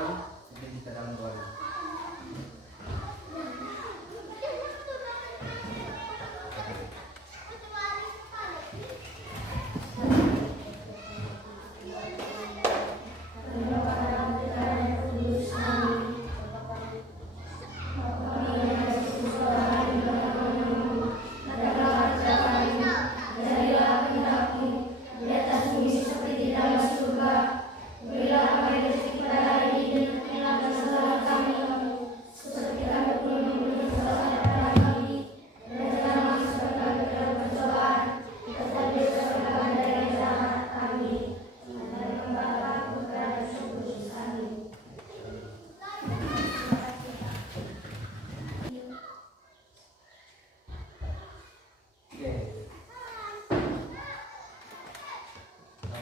bareng sebelum kita dalam doa.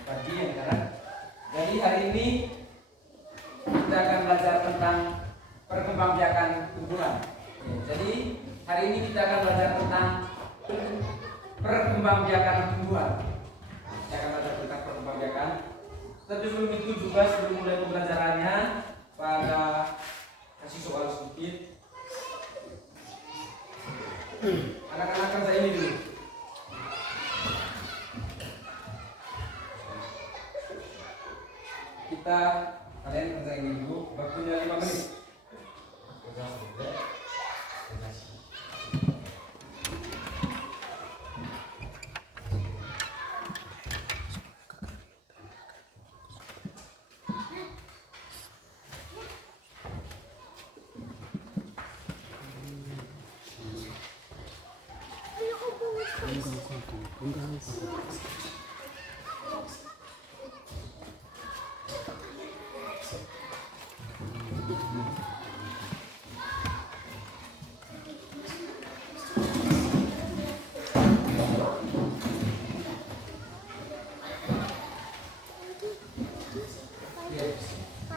Pagi yang sekarang. Jadi hari ini kita akan belajar tentang perkembangbiakan tumbuhan. Jadi hari ini kita akan belajar tentang perkembangbiakan tumbuhan. Kita akan belajar tentang perkembangbiakan. Tapi sebelum itu juga sebelum mulai pembelajarannya pada kasih soal sedikit. Anak-anak kan saya ini dulu. Kalian kerjain ini dulu, waktunya 5 menit.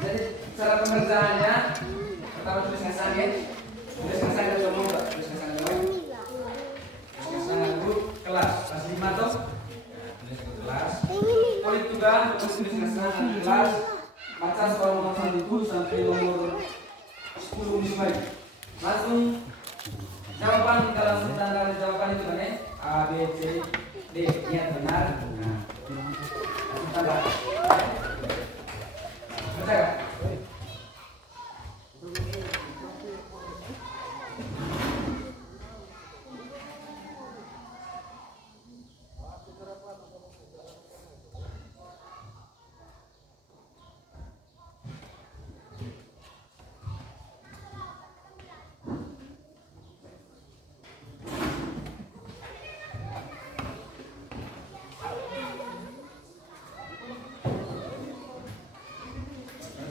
Jadi cara pengerjaannya pertama tulis ngesan ya, tulis ngesan dan ngomong enggak, tulis ngesan dulu, tulis ngesan dulu kelas 5 tuh, tulis kelas, polit juga tulis ngesan kelas, baca soal nomor 1 sampai nomor 10 misalnya, langsung jawaban kita langsung tanda jawaban itu kan ya, A, B, C, D, niat benar, nah, langsung tanda. Baca kan?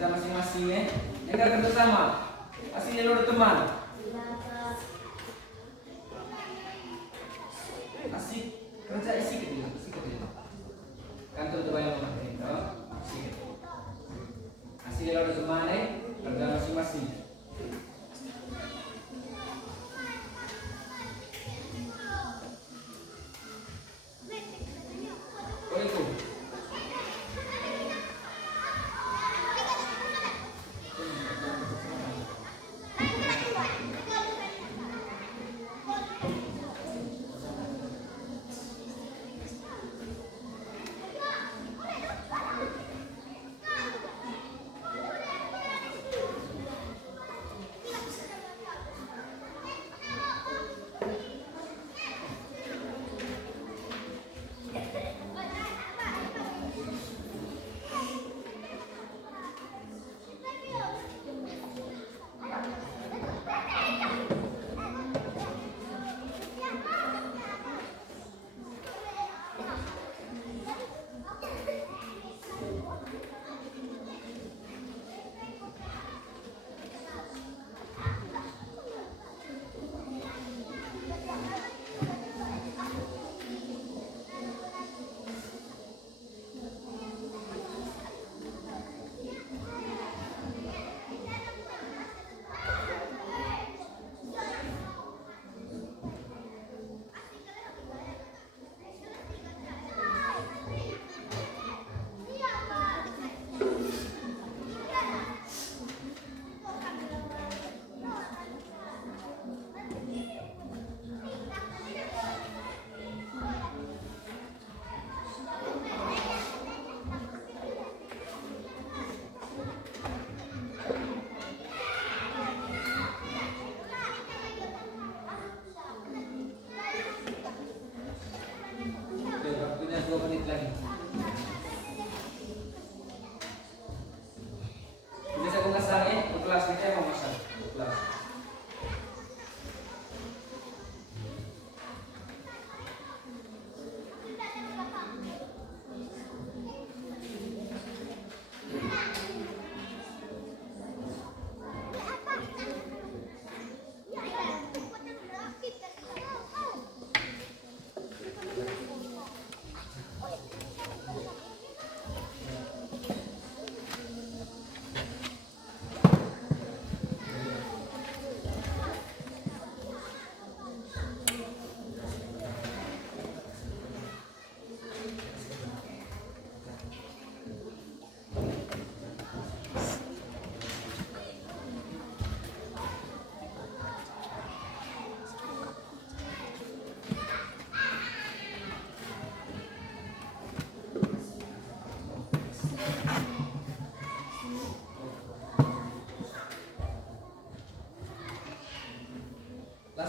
Masing-masing ya, enggak kerja sama, aslinya lo teman, asik kerja isi gitu, kantor tuh banyak orang itu, aslinya lo teman ya, kerja masing-masing. Oh itu.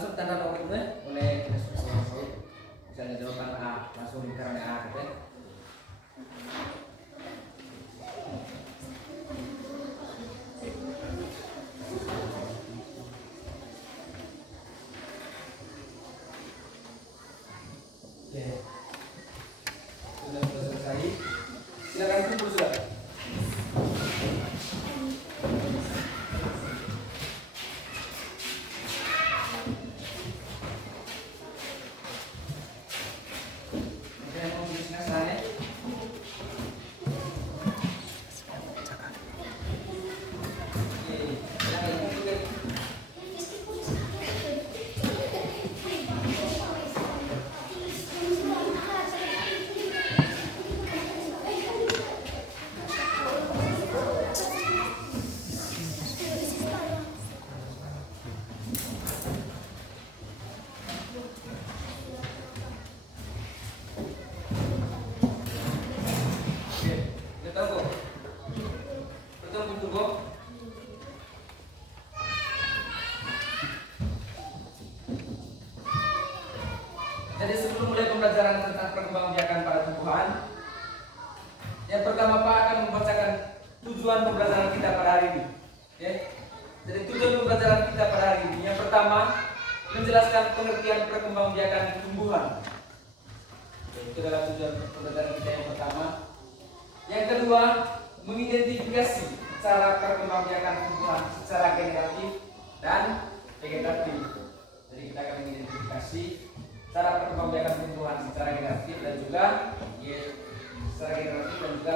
masuk tanda pokoknya boleh kita selesai. Misalnya jawaban A langsung lingkaran A gitu ya. Oke. Sudah selesai. Silakan kumpul sudah. Jadi sebelum mulai pembelajaran tentang perkembangbiakan pada tumbuhan, yang pertama Pak akan membacakan tujuan pembelajaran kita pada hari ini. Oke? Jadi tujuan pembelajaran kita pada hari ini, yang pertama menjelaskan pengertian perkembangbiakan tumbuhan. Itu adalah tujuan pembelajaran kita yang pertama. Yang kedua, mengidentifikasi cara perkembangbiakan tumbuhan secara generatif dan vegetatif. Jadi kita akan mengidentifikasi cara perkembangbiakan tumbuhan secara generatif dan juga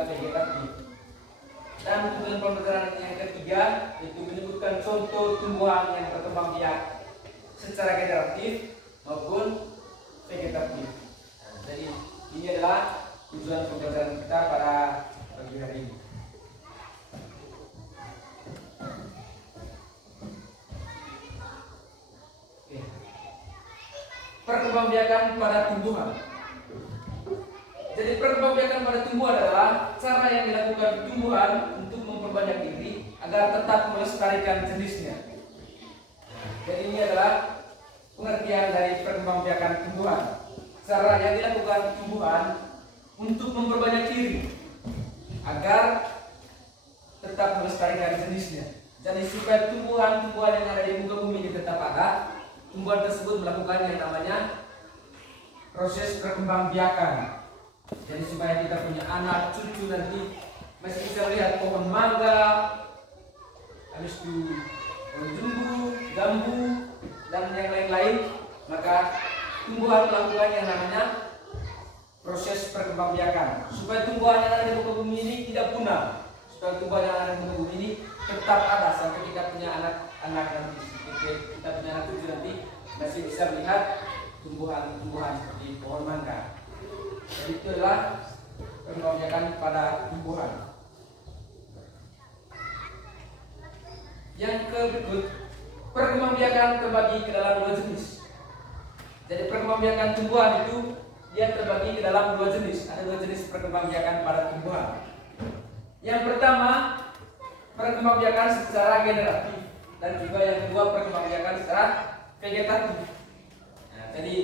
vegetatif. Dan tujuan pembelajaran yang ketiga itu menyebutkan contoh tumbuhan yang berkembang biak secara generatif maupun vegetatif. Nah, jadi ini adalah tujuan pembelajaran kita pada pagi hari ini. Perkembangbiakan pada tumbuhan. Jadi perkembangbiakan pada tumbuhan adalah cara yang dilakukan tumbuhan untuk memperbanyak diri agar tetap melestarikan jenisnya. Jadi ini adalah pengertian dari perkembangbiakan tumbuhan. Cara yang dilakukan tumbuhan untuk memperbanyak diri agar tetap melestarikan jenisnya. Jadi supaya tumbuhan-tumbuhan yang ada di muka bumi ini tetap ada, tumbuhan tersebut melakukan yang namanya proses perkembangbiakan. Jadi supaya kita punya anak cucu nanti masih bisa lihat pohon mangga, habis itu pohon jambu, dan yang lain-lain, maka tumbuhan melakukan yang namanya proses perkembangbiakan supaya tumbuhan yang ada di muka bumi ini tidak punah, supaya tumbuhan yang ada di muka bumi ini tetap ada sampai kita punya anak-anak nanti. Kita punya anak cucu nanti masih bisa melihat tumbuhan-tumbuhan seperti pohon mangga. Jadi itu adalah perkembangbiakan pada tumbuhan. Yang berikut, perkembangbiakan terbagi ke dalam dua jenis. Jadi perkembangbiakan tumbuhan itu dia terbagi ke dalam dua jenis. Ada dua jenis perkembangbiakan pada tumbuhan. Yang pertama, perkembangbiakan secara generatif, dan juga yang kedua perkembangbiakan secara vegetatif. Nah, jadi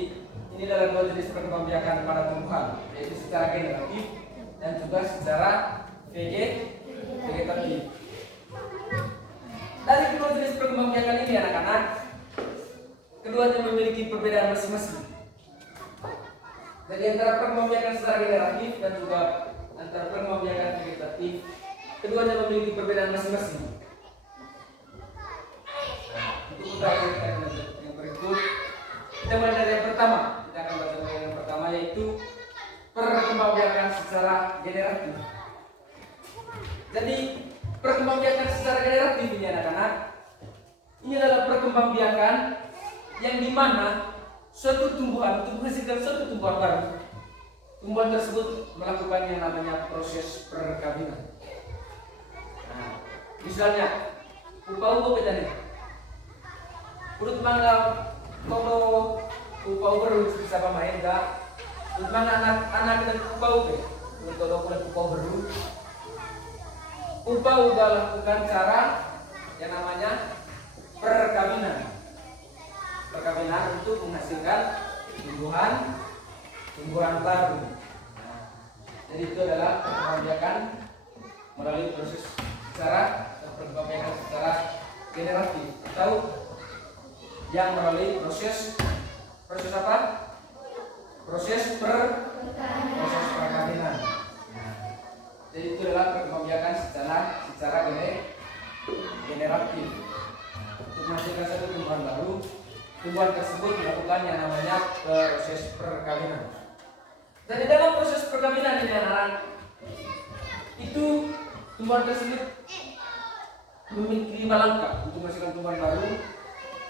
ini adalah dua jenis perkembangbiakan pada tumbuhan, yaitu secara generatif dan juga secara vegetatif. Dari kedua jenis perkembangbiakan ini anak-anak, keduanya memiliki perbedaan masing-masing. Jadi antara perkembangbiakan secara generatif dan juga antara perkembangbiakan vegetatif, keduanya memiliki perbedaan masing-masing. Untuk mengetahui yang berikut, kita mulai dari yang pertama. Kita akan baca dari yang pertama, yaitu perkembangbiakan secara generatif. Jadi perkembangbiakan secara generatif ini anak-anak, ini adalah perkembangbiakan yang dimana suatu tumbuhan menghasilkan suatu tumbuhan baru. Tumbuhan tersebut melakukan yang namanya proses perkawinan. Nah, misalnya upau petani, urut mangga kono upau baru bisa pemain dah. Urut mangga anak dan upau be, urut kono upau baru. Upau lakukan cara yang namanya perkawinan. perkawinan untuk menghasilkan tumbuhan baru. Nah, jadi itu adalah perkembangbiakan melalui proses perkembangbiakan secara generatif atau yang melalui proses apa? Proses perkawinan. Nah, jadi itu adalah perkembangbiakan secara generatif. Untuk menghasilkan satu tumbuhan baru, tumbuhan tersebut dilakukan yang namanya proses perkawinan. Jadi dalam proses perkawinan ini anak-anak, itu tumbuhan tersebut memiliki 5 langkah untuk menghasilkan tumbuhan baru.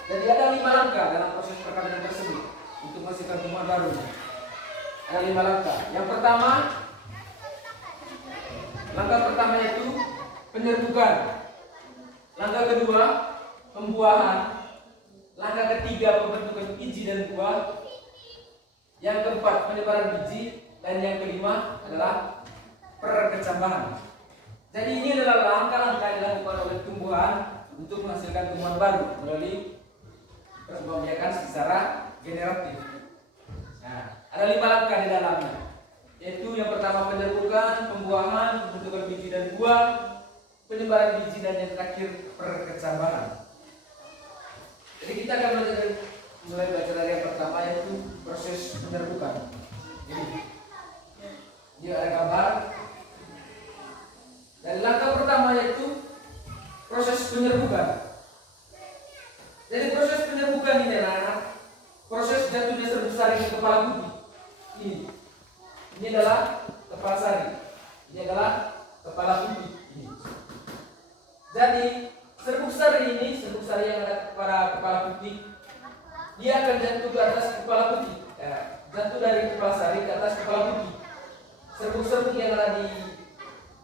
Jadi ada 5 langkah dalam proses perkawinan tersebut untuk menghasilkan tumbuhan baru. Ada 5 langkah. Yang pertama, langkah pertama itu penyerbukan. Langkah kedua, pembuahan. Langkah ketiga, pembentukan biji dan buah. Yang keempat, penyebaran biji. Dan yang kelima adalah perkecambahan. Jadi ini adalah langkah-langkah yang dilakukan oleh tumbuhan untuk menghasilkan tumbuhan baru melalui perkembangbiakan secara generatif. Nah, ada 5 langkah di dalamnya, yaitu yang pertama penyerbukan, pembuahan, pembentukan biji dan buah, penyebaran biji, dan yang terakhir perkecambahan. Jadi kita akan mulai belajar dari yang pertama, yaitu proses penyerbukan. Ini ada gambar. Dan langkah pertama yaitu proses penyerbukan. Jadi proses penyerbukan ini adalah proses jatuhnya serbuk sari ke kepala putih. Ini adalah kepala sari. Ini adalah kepala putih. Jadi serbuk sari yang ada pada kepala putih, dia akan jatuh ke atas kepala putih. Jatuh dari kepala sari ke atas kepala putih. Serbuk-serbuk yang ada di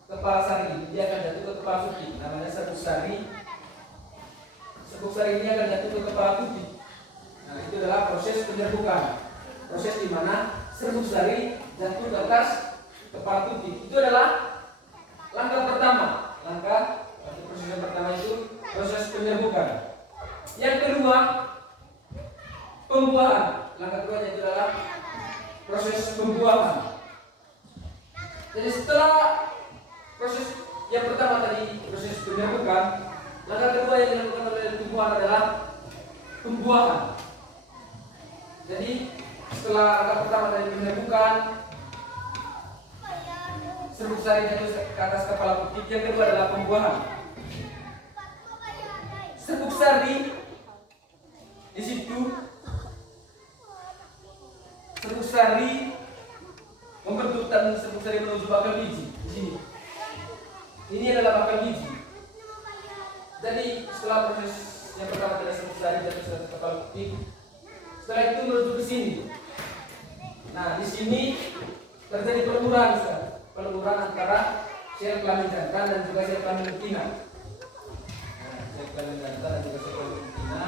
kepala sari dia akan jatuh ke kepala putih, namanya serbuk sari. Serbuk sari ini akan jatuh ke kepala putih. Nah, itu adalah proses penyerbukan. Proses di mana serbuk sari jatuh ke atas kepala putih. Itu adalah langkah pertama. Proses yang pertama itu proses penyerbukan. Yang kedua, pembuahan. Langkah kedua itu adalah proses pembuahan. Jadi setelah proses yang pertama tadi proses penyerbukan, langkah kedua yang dilakukan oleh tumbuhan adalah pembuahan. Jadi setelah langkah pertama tadi penyerbukan, serbuk sari jatuh ke atas kepala putih, yang kedua adalah pembuahan. Serbuk sari di situ, serbuk sari membentuk dan serbuk sari menuju bakal biji di sini. Ini adalah bakal biji. Jadi setelah proses yang pertama tadi serbuk sari jatuh ke atas kepala putih, setelah itu menuju ke sini. Nah, di sini terjadi peluruhan antara sel kelamin jantan dan juga sel kelamin betina. Sel kelamin jantan dan juga sel kelamin betina.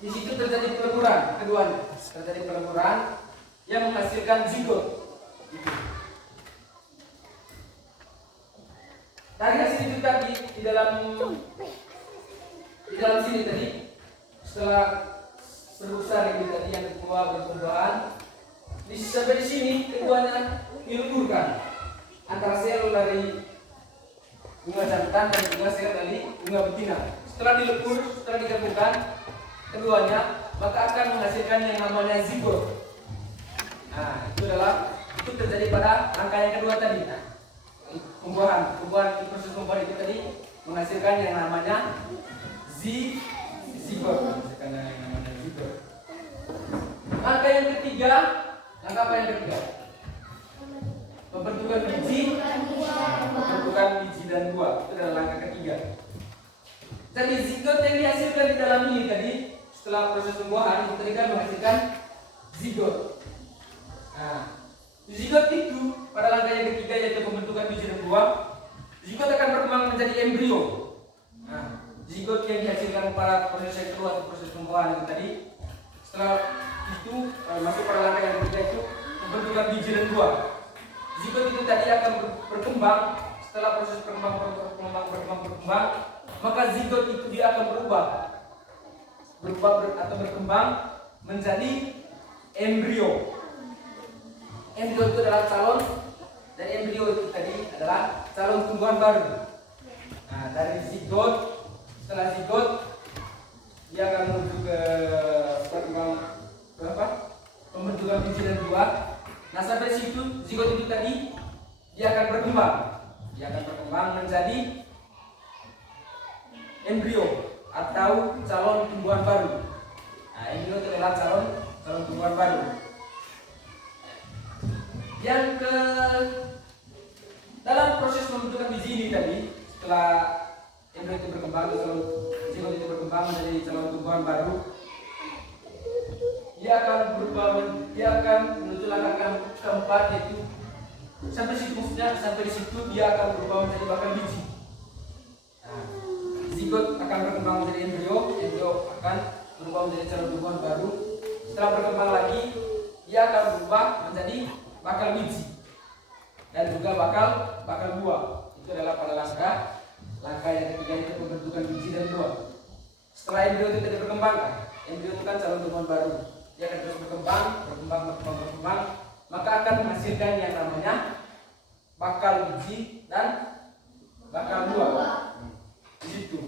Di situ terjadi peluruhan keduanya. Terjadi peluruhan yang menghasilkan zigot. Dari hasil itu tadi di dalam sini tadi, setelah serbuk sari tadi yang kedua bertumbuhan, sampai di sini keduanya diluburkan antara sel dari bunga jantan dan juga sel dari bunga betina. Setelah dilebur, setelah digabungkan keduanya, maka akan menghasilkan yang namanya zigot. Nah, itu terjadi pada langkah yang kedua tadi. Nah, pembuahan proses pembuahan itu tadi menghasilkan yang namanya zigot. Langkah yang ketiga, langkah apa yang ketiga? Pembentukan biji dan buah. Itu adalah langkah ketiga. Jadi zigot yang dihasilkan di dalam ini tadi, setelah proses pembuahan itu tadi kan menghasilkan zigot. Nah, zigot itu pada langkah yang ketiga yaitu pembentukan biji dan buah, zigot akan berkembang menjadi embrio. Nah, zigot yang dihasilkan pada proses yang kedua atau proses pembuahan itu tadi, setelah itu masuk pada langkah yang ketiga itu pembentukan biji dan buah. Zigot itu tadi akan berkembang. Setelah proses berkembang, maka zigot itu dia akan berubah atau berkembang menjadi embrio. Embrio itu adalah calon, dan embrio itu tadi adalah calon tumbuhan baru. Nah, dari zigot, setelah zigot dia akan menuju ke pembentukan biji dan buah. Nah, sampai situ zigot itu tadi dia akan berkembang. Dia akan berkembang menjadi embrio atau calon tumbuhan baru. Nah, embrio itu adalah calon tumbuhan baru. Yang ke dalam proses pembentukan biji ini tadi, setelah embrio itu berkembang, zigot itu berkembang menjadi calon tumbuhan baru, dia akan menuju langkah keempat, yaitu sampai di situ dia akan berubah menjadi bakal biji. Nah, zigot akan berkembang menjadi embrio akan berubah menjadi calon tumbuhan baru. Setelah berkembang lagi, dia akan berubah menjadi bakal biji dan juga bakal buah. Itu adalah pada langkah yang ketiga, itu pembentukan biji dan buah. Setelah embrio itu tidak berkembang, embrio itu kan calon tumbuhan baru, dia akan terus berkembang, maka akan menghasilkan yang namanya bakal biji dan bakal buah. Di situ.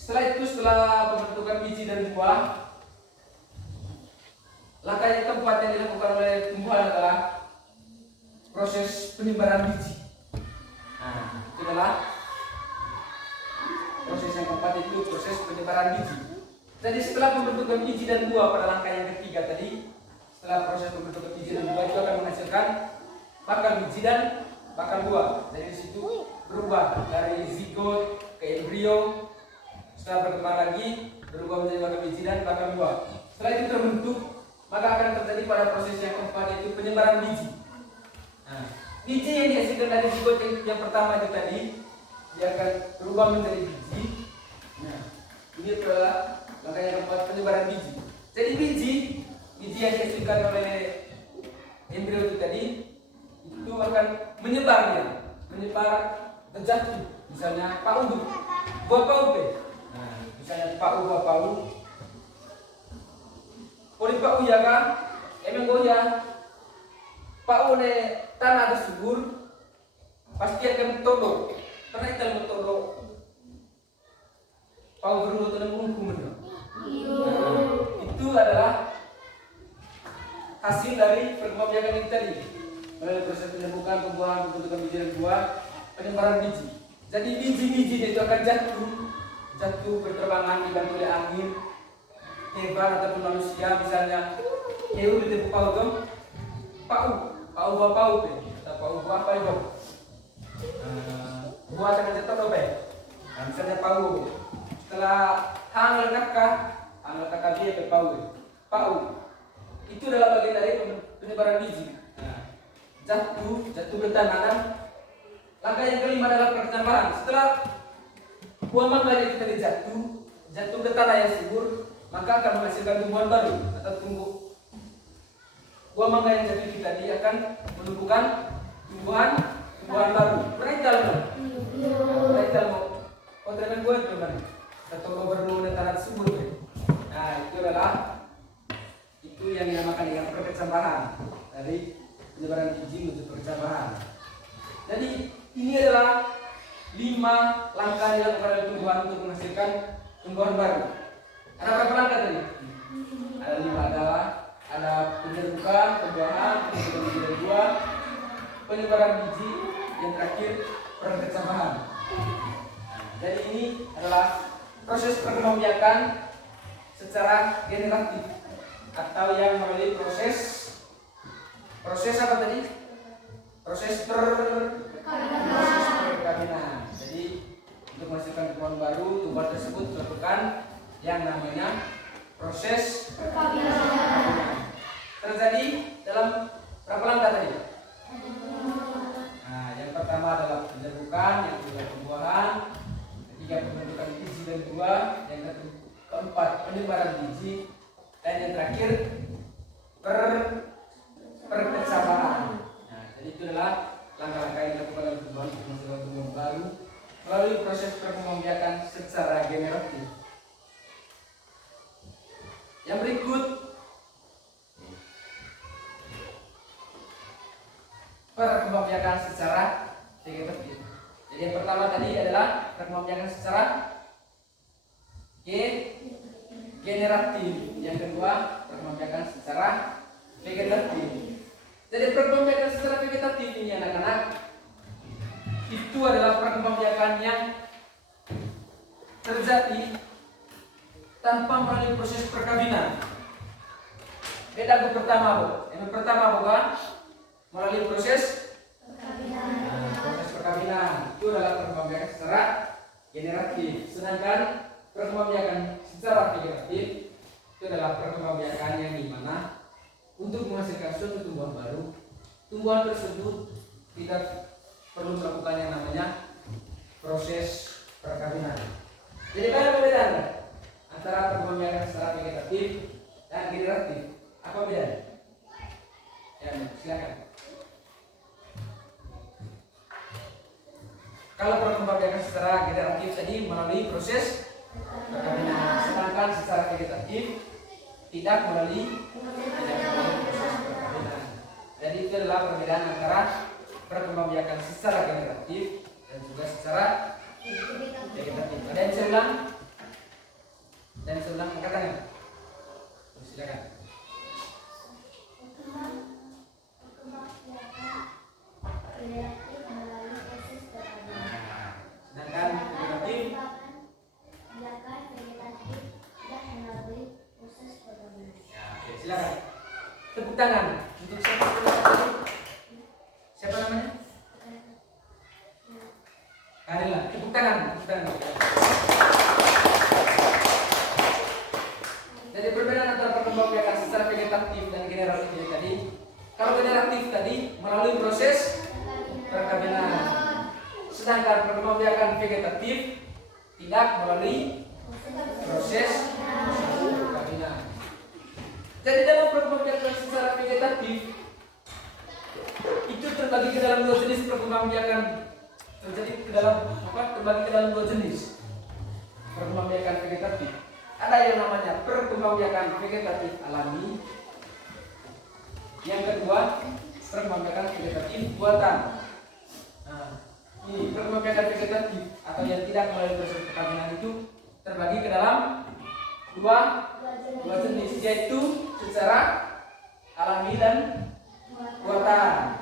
Setelah pembentukan biji dan buah, langkah yang keempat yang dilakukan oleh tumbuhan adalah proses penyebaran biji. Nah, itu adalah proses yang keempat, itu proses penyebaran biji. Jadi setelah pembentukan biji dan buah pada langkah yang ketiga tadi, setelah proses pembentukan biji dan buah itu akan menghasilkan bakal biji dan bakal buah. Jadi di situ berubah dari zigot ke embrio. Setelah berkembang lagi berubah menjadi bakal biji dan bakal buah. Setelah itu terbentuk, maka akan terjadi pada proses yang keempat, yaitu penyebaran biji. Nah, biji yang dihasilkan dari zigot yang pertama itu tadi, dia akan berubah menjadi biji. Nah, ini adalah langkah yang keempat, penyebaran biji. Jadi biji yang dihasilkan oleh embrio itu tadi itu akan menyebar terjatuh. Misalnya buah pau. Nah, misalnya buah pau. Poli pau ya kan? Emang goya. Pau ne tanah ada subur, pasti akan todo. Karena itu mau todo. Pau berumur tanam ungkum. Itu adalah hasil dari perkembangbiakan ini tadi, melalui proses penyembuhan, pembuahan, pembentukan biji dan buah, penyebaran biji. Jadi biji-biji itu akan jatuh berterbangan dibantu oleh angin, hewan ataupun manusia. Misalnya hewan di pau itu pau buah apa itu? Buah akan jatuh dobe. Nah, misalnya pau. Setelah hangal kakak dia pau. Itu adalah bagian dari penyebaran biji. Nah, jatuh ke tanah. Dan langkah yang kelima adalah pertambahan. Setelah buah mangga itu tadi jatuh ke tanah yang subur, maka akan menghasilkan tumbuhan baru atau buah mangga yang jatuh itu tadi akan menumbuhkan tumbuhan baru. Mereka mau kontrak buat teman atau baru tanah subur. Nah, itu yang dinamakan dengan perkecambahan, dari penyebaran biji menuju perkecambahan. Jadi ini adalah 5 langkah yang dilakukan oleh tumbuhan untuk menghasilkan tumbuhan baru. Ada berapa langkah tadi? Ada 5. Ada penyerbukan, pembuahan, pembentukan biji dan buah, penyebaran biji, yang terakhir perkecambahan. Jadi ini adalah proses perkembangbiakan secara generatif, atau yang melalui proses apa tadi? Proses perkawinan. Jadi untuk menghasilkan tumbuhan baru, tumbuhan tersebut dilakukan yang namanya proses perkawinan. Terjadi dalam berapa langkah tadi? Nah, yang pertama adalah penyerbukan, yang kedua pembuahan, ketiga pembentukan biji dan buah, yang keempat penyebaran biji, dan yang terakhir perkecambahan. Nah, jadi itu adalah langkah-langkah yang dilakukan oleh tumbuhan untuk menghasilkan tumbuhan baru melalui proses perkembangbiakan secara generatif. Yang berikut perkembangbiakan secara vegetatif. Jadi yang pertama tadi adalah perkembangbiakan secara generatif. Yang kedua perkembangbiakan secara vegetatif. Jadi perkembangbiakan secara vegetatif ini anak-anak itu adalah perkembangbiakan yang terjadi tanpa melalui proses perkawinan. Beda yang pertama, Bu. Yang pertama bukan melalui proses perkawinan. Proses perkawinan itu adalah perkembangbiakan secara generatif. Sedangkan perkembangbiakan secara vegetatif itu adalah perkembangbiakan yang dimana untuk menghasilkan suatu tumbuhan baru, tumbuhan tersebut tidak perlu melakukan yang namanya proses perkawinan. Jadi apa perbedaannya antara perkembangbiakan secara vegetatif dan generatif? Apa bedanya? Ya, silakan. Kalau perkembangbiakan secara generatif tadi melalui proses perkawinan, sedangkan secara vegetatif tidak melalui proses perkawinan. Jadi itu adalah perbedaan antara perkembangbiakan secara generatif dan juga secara vegetatif. Ada yang bisa ulang? Dan bisa ulang angkat tangan. Silakan. Sedangkan vegetatif silakan. Tepuk tangan untuk siapa? Siapa namanya? Karila. Tepuk tangan. Jadi perbedaan antara perkembangbiakan secara vegetatif dan generatif ini tadi. Kalau generatif tadi melalui proses perkawinan, sedangkan perkembangbiakan vegetatif tidak melalui proses perkawinan. Jadi dalam perkembangbiakan secara vegetatif itu terbagi ke dalam dua jenis perkembangbiakan. Terbagi ke dalam dua jenis perkembangbiakan vegetatif. Ada yang namanya perkembangbiakan vegetatif alami. Yang kedua perkembangbiakan vegetatif buatan. Nah, ini perkembangbiakan vegetatif atau yang tidak melalui proses perkawinan itu terbagi ke dalam dua jenis, yaitu secara alami dan buatan.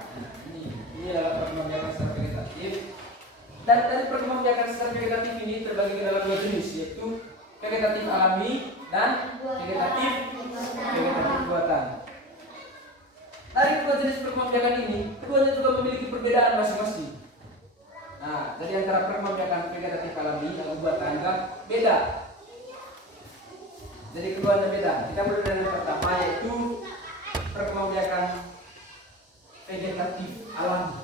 Ini adalah perkembangbiakan secara vegetatif. Dan dari perkembangbiakan secara vegetatif ini terbagi ke dalam dua jenis, yaitu vegetatif alami dan vegetatif buatan. Dari dua jenis perkembangbiakan ini, keduanya juga memiliki perbedaan masing-masing. Nah, jadi antara perkembangbiakan vegetatif alami dan buatan juga beda. Jadi keduanya beda. Kita mulai dari yang pertama, yaitu perkembangbiakan vegetatif alami.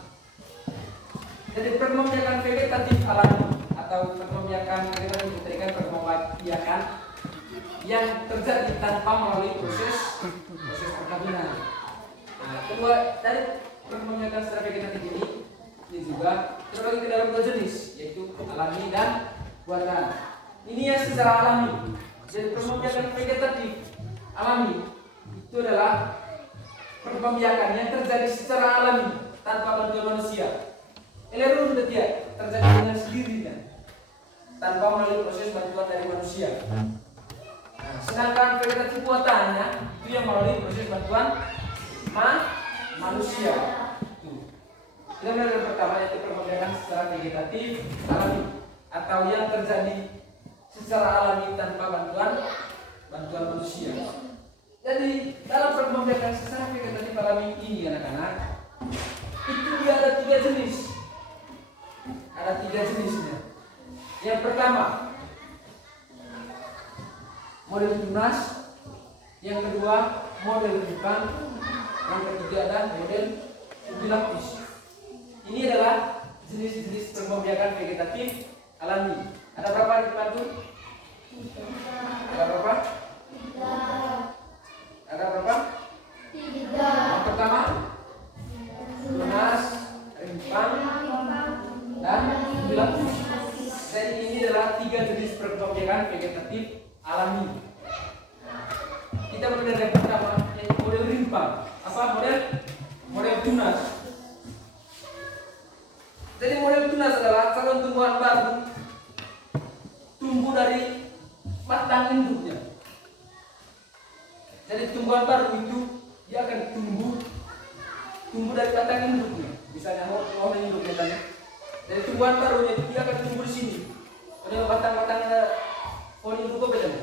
Jadi perkembangbiakan vegetatif alami atau perkembangbiakan vegetatif itu perkembangbiakan yang terjadi tanpa melalui proses perkawinan. Nah, kedua dari perkembangbiakan secara vegetatif ini juga terbagi ke dalam dua jenis, yaitu alami dan buatan. Ini yang secara alami. Jadi perkembangbiakan vegetatif alami itu adalah perkembangbiakan yang terjadi secara alami tanpa bantuan manusia. Elerun dia terjadi dengan sendirinya tanpa melalui proses bantuan dari manusia. Nah, sedangkan vegetatif buatannya itu yang melalui proses bantuan manusia. Kita mulai dari pertama, yaitu perkembangbiakan secara vegetatif alami atau yang terjadi secara alami tanpa bantuan manusia. Jadi dalam perkembangbiakan secara vegetatif alami ini anak-anak itu dia ada tiga jenis. Ada tiga jenisnya. Yang pertama model tunas, yang kedua model bukan, yang ketiga adalah model uji lapis. Ini adalah jenis-jenis perkembangbiakan vegetatif alami. Ada berapa di depan tuh? Ada berapa? Ada berapa? Tiga. Yang pertama tunas, rimpang, dan uji lapis. ada 3 jenis perkembangan vegetatif alami. Kita mulai dari pertama, yaitu model rimpang. Apa model tunas. Jadi model tunas adalah calon tumbuhan baru tumbuh dari batang induknya. Jadi tumbuhan baru itu dia akan tumbuh dari batang induknya. Misalnya pohon induknya tadi. Jadi tumbuhan barunya itu dia akan tumbuh di sini. Ada batang-batang pohon induk apa tadi?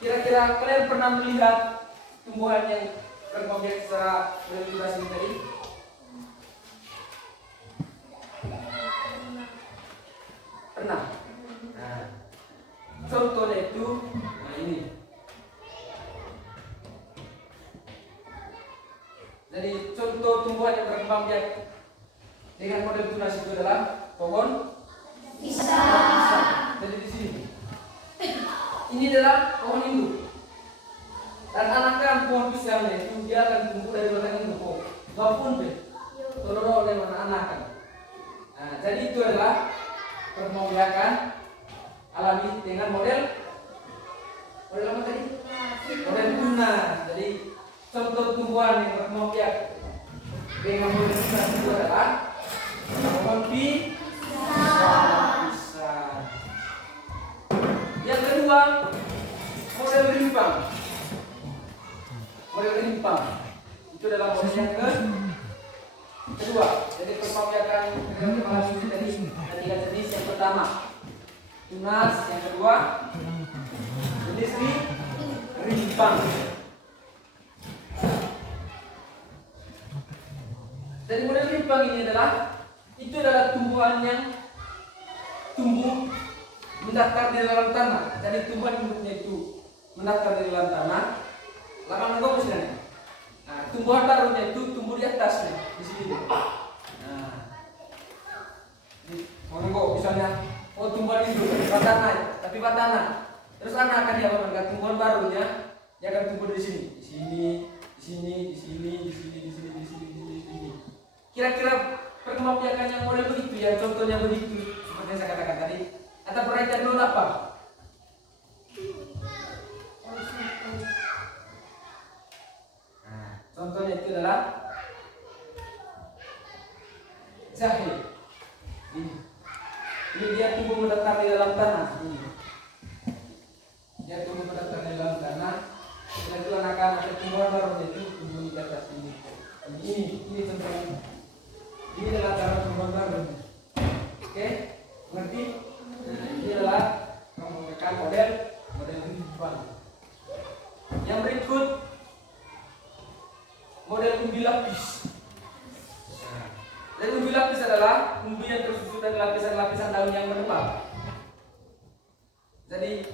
Kira-kira kalian pernah melihat tumbuhan yang berkembang secara berlibas ini tadi? Pernah. Nah, contohnya itu, ini. Jadi contoh tumbuhan yang berkembang biak dengan model tunas itu adalah pohon pisang. Jadi di sini. Ini adalah pohon induk. Dan anakan pohon pisang itu dia akan tumbuh dari batang induk. Oh, walaupun tolong oleh mana anakan. Nah, jadi itu adalah perkembangbiakan alami dengan model apa tadi? Model tunas. Jadi contoh tumbuhan yang berkembang biak dengan model tunas itu adalah pohon pisang. Yang kedua, model rimpang. Model rimpang itu adalah model yang kedua. Jadi perkembangbiakan alami tadi ada 3 jenis. Yang pertama tunas, yang kedua jenis rimpang. Dari model rimpang ini adalah tumbuhan yang tumbuh mendaftar di dalam tanah. Jadi tumbuhan induknya itu mendaftar di dalam tanah. Lapangan nggak misalnya. Nah, tumbuhan barunya itu tumbuh di atasnya di sini. Nah, Mongo misalnya, tumbuhan induk batana, tapi batana. Terus anak akan diapakan? Tumbuhan barunya dia akan tumbuh di sini, di sini, di sini, di sini, di sini, di sini, di sini, di sini. Kira-kira perkembangbiakan yang model begitu, yang contohnya begitu, seperti yang saya katakan tadi. Atau perhatian dulu apa? Nah, contohnya itu adalah jahe. Ini dia tumbuh mendatar di dalam tanah. Ini. Dia tumbuh mendatar di dalam tanah. Setelah itu anak-anak tumbuhan baru itu tumbuh di atas ini. Ini contohnya. Ini adalah cara tumbuhan baru. Oke, ngerti? Nah, ini adalah menggunakan model rimpang. Yang berikut model umbi lapis. Dan umbi lapis adalah umbi yang tersusun dari lapisan-lapisan daun yang menebal. Jadi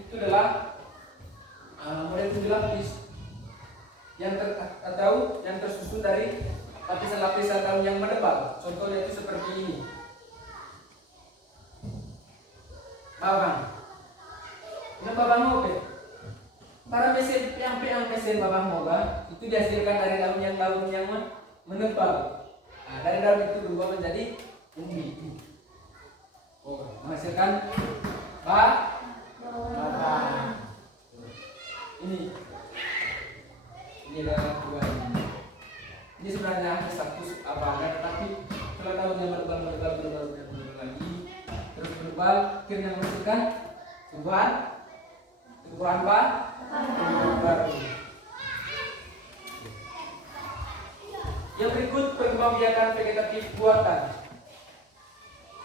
itu adalah model umbi lapis yang tersusun dari lapisan-lapisan daun yang menebal. Contohnya itu seperti ini. Bawang. Ini bawang moga. Para mesin yang mesin bawang moga itu dihasilkan dari daun yang menebal. Nah, dari daun itu berubah menjadi umbi. Menghasilkan bawang. Ini adalah dua ini. Ini sebenarnya status abangga, tetapi setelah daunnya berubah lagi, terus berubah, akhirnya menghasilkan tumbuhan baru. Yang berikut perkembangbiakan vegetatif buatan.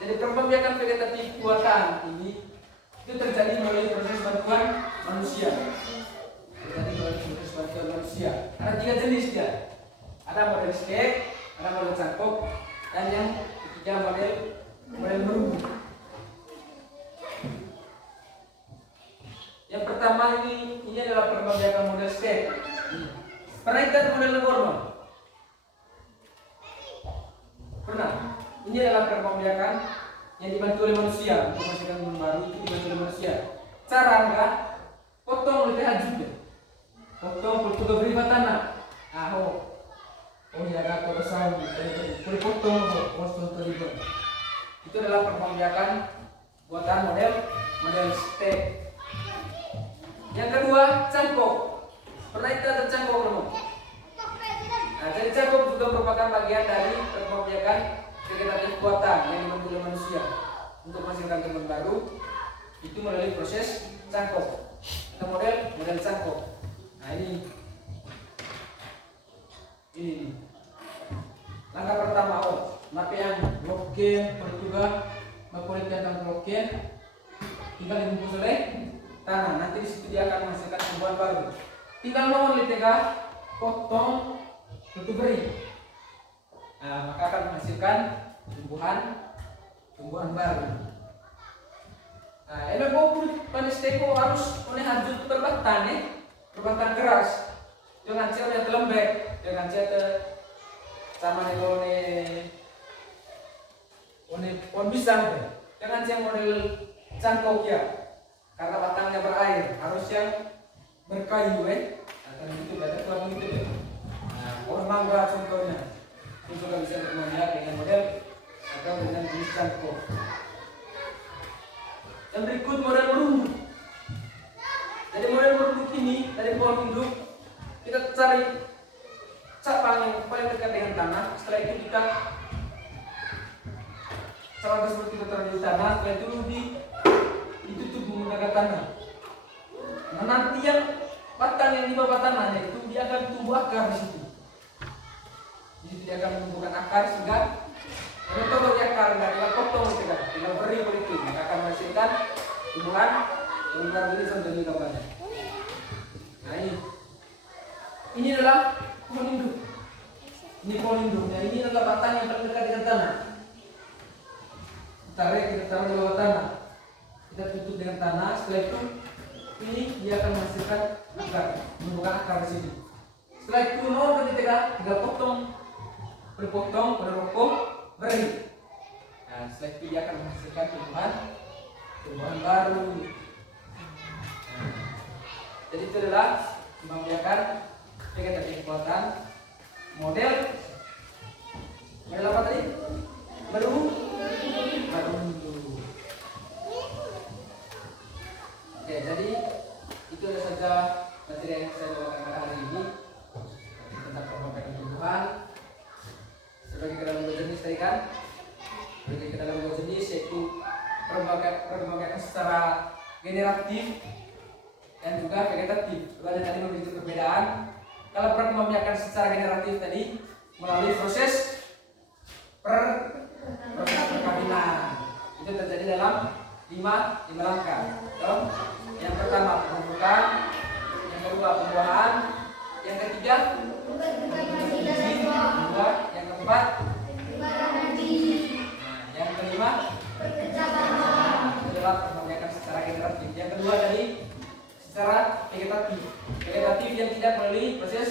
Jadi perkembangbiakan vegetatif buatan ini itu terjadi melalui proses bantuan manusia. Ada 3 jenis dia. Ada model stek, ada model cangkok, dan yang ketiga model merunggu. Yang pertama ini adalah perkembangbiakan model stek. Pernah lihat model normal? Pernah. Ini adalah perkembangbiakan yang dibantu oleh manusia untuk menghasilkan tumbuhan baru, itu dibantu oleh manusia. Cara enggak potong lebih hajut. Potong kultur beri tanah. Ya gak kau tahu, potong contoh ribu. Itu adalah perkembangan buatan model step. Yang kedua, cangkok. Pernah kita tercangkok belum? Nah, jadi cangkok juga merupakan bagian dari perkembangan vegetatif buatan yang dibantu oleh manusia untuk menghasilkan tumbuhan baru. Itu melalui proses cangkok. Kita model cangkok. Nah ini. Langkah pertama, nape yang blokken, juga kualitas tentang blokken, tinggal dibungkus oleh tanah. Nanti disitu dia akan menghasilkan tumbuhan baru. Tinggal mohon litega, potong, tutup beri. Nah, maka akan menghasilkan tumbuhan baru. Nah, elok bobul panesteko harus oleh hajut perbatan keras. Jangan cia yang lembek, jangan cia sama on pisang, jangan cia model cangkok ya, karena batangnya berair, harus yang berkayu atau itu ada kurang itu. Nah, pohon mangga contohnya, itu juga bisa bermodel dengan model atau dengan jenis cangkok. Yang berikut model merunduk. Jadi model merunduk ini dari pohon induk kita cari cabang yang paling dekat dengan tanah. Setelah itu kita cabang tersebut kita taruh di tanah. Setelah itu ditutup menggunakan tanah. Nah, nanti yang batang yang di bawah tanahnya itu dia akan tumbuh akar di situ. Jadi dia akan menumbuhkan akar sehingga kalau dia akar nggak tinggal potong gitu kan, tinggal beri itu, maka akan menghasilkan tumbuhan ini contohnya gambarnya. Nah ini adalah pohon induk. Ini pohon induknya, ini adalah batang yang paling dekat dengan tanah. Kita taruh di bawah tanah, kita tutup dengan tanah. Setelah itu ini dia akan menghasilkan akar, menumbuhkan akar di sini. Setelah itu tinggal potong, berpotong, beri. Nah, setelah itu dia akan menghasilkan tumbuhan baru. Nah, jadi itu adalah membiarkan vegetatif buatan model apa tadi? Merunduk. Oke, jadi itu adalah saja materi yang saya bawakan pada hari ini tentang perkembangan tumbuhan. Sebagai kedalam dua jenis tadi kan, sebagai kedalam dua jenis yaitu perkembangan secara generatif dan juga vegetatif. Ada tadi memiliki perbedaan. Kalau perkembangan secara generatif tadi melalui proses perkawinan, itu terjadi dalam 5 langkah. Yang pertama pembentukan, yang kedua pembuahan, yang ketiga yang keempat, yang kelima adalah perkembangan secara generatif. Yang kedua tadi secara vegetatif yang tidak melalui proses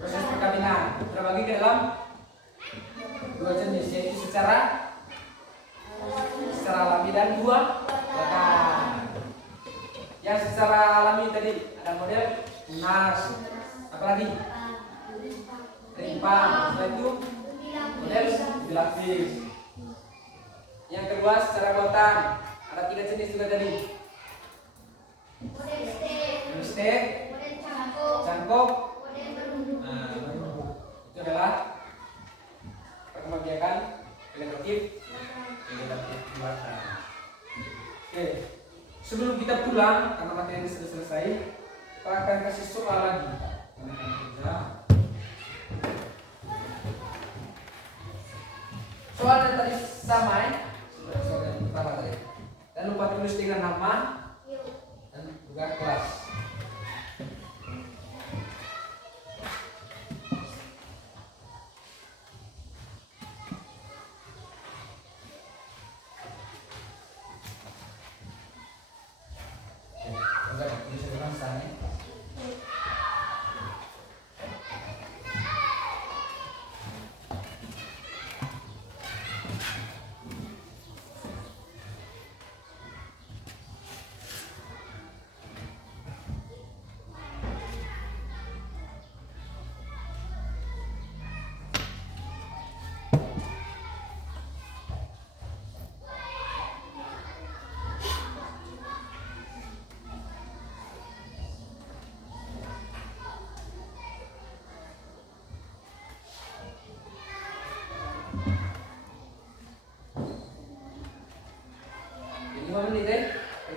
perkawinan, terbagi ke dalam 2 jenis, yaitu secara alami dan 2 bakar. Yang secara alami tadi ada model tunas, apalagi rimpang, setelah itu model dilapis. Yang kedua secara buatan ada 3 jenis juga tadi, model stek, cangkok, itu adalah perkembangan vegetatif buatan. Oke, sebelum kita pulang karena materi ini sudah selesai, kita akan kasih soal lagi. Soal yang tadi sama soal yang pertama tadi. Dan lupa tulis dengan nama dan juga kelas.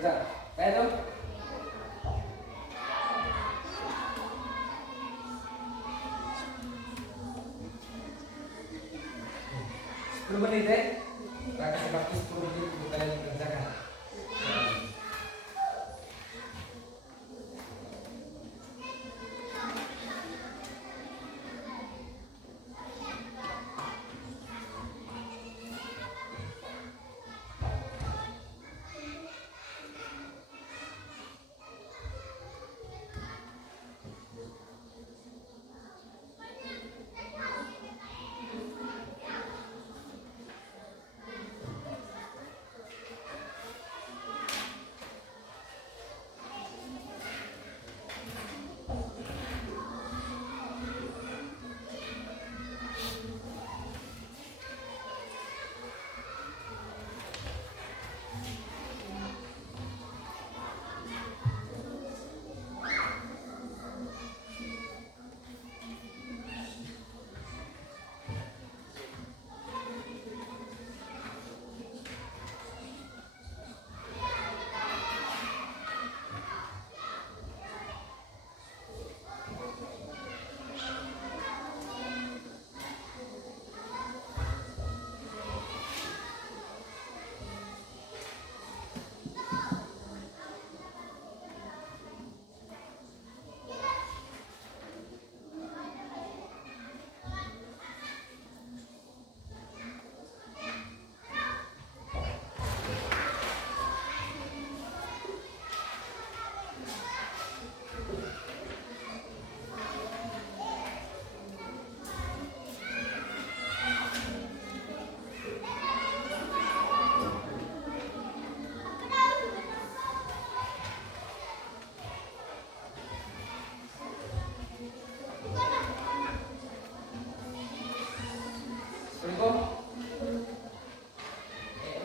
Bisa. Kayak itu. 10 menit ya. Kita kasih waktu 10 menit untuk kalian mengerjakan.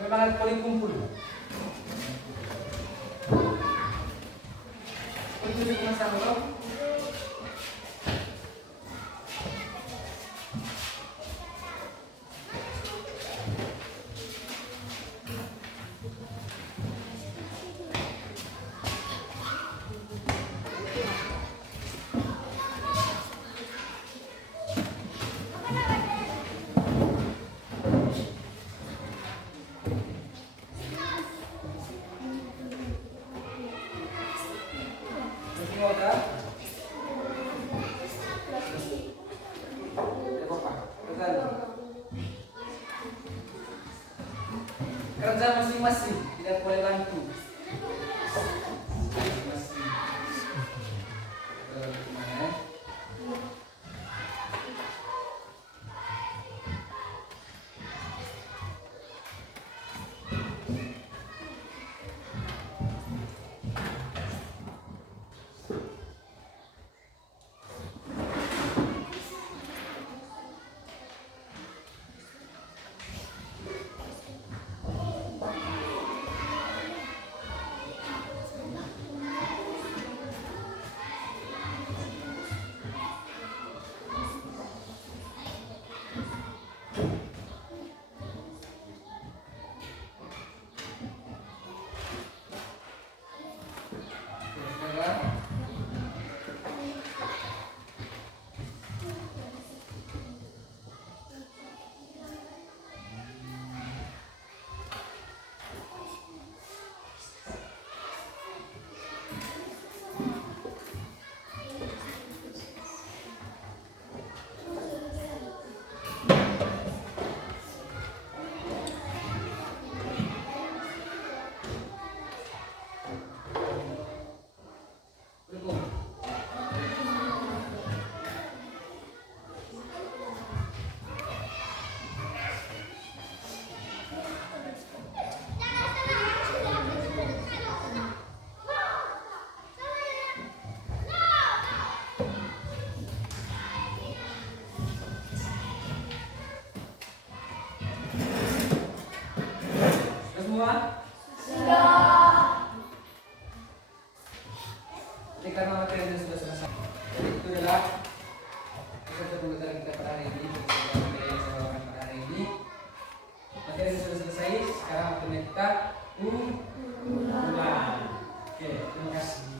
Memang paling kumpul. Itu juga sama dong. Kerja masing-masing, tidak boleh bantu. Masing-masing. Gimana? Semua? Sudah. Jadi karena materinya sudah selesai, jadi itu adalah pembelajaran kita pada hari ini. Materi yang saya bawakan pada hari ini, materi sudah selesai. Sekarang waktunya kita ulang. Oke, terima kasih.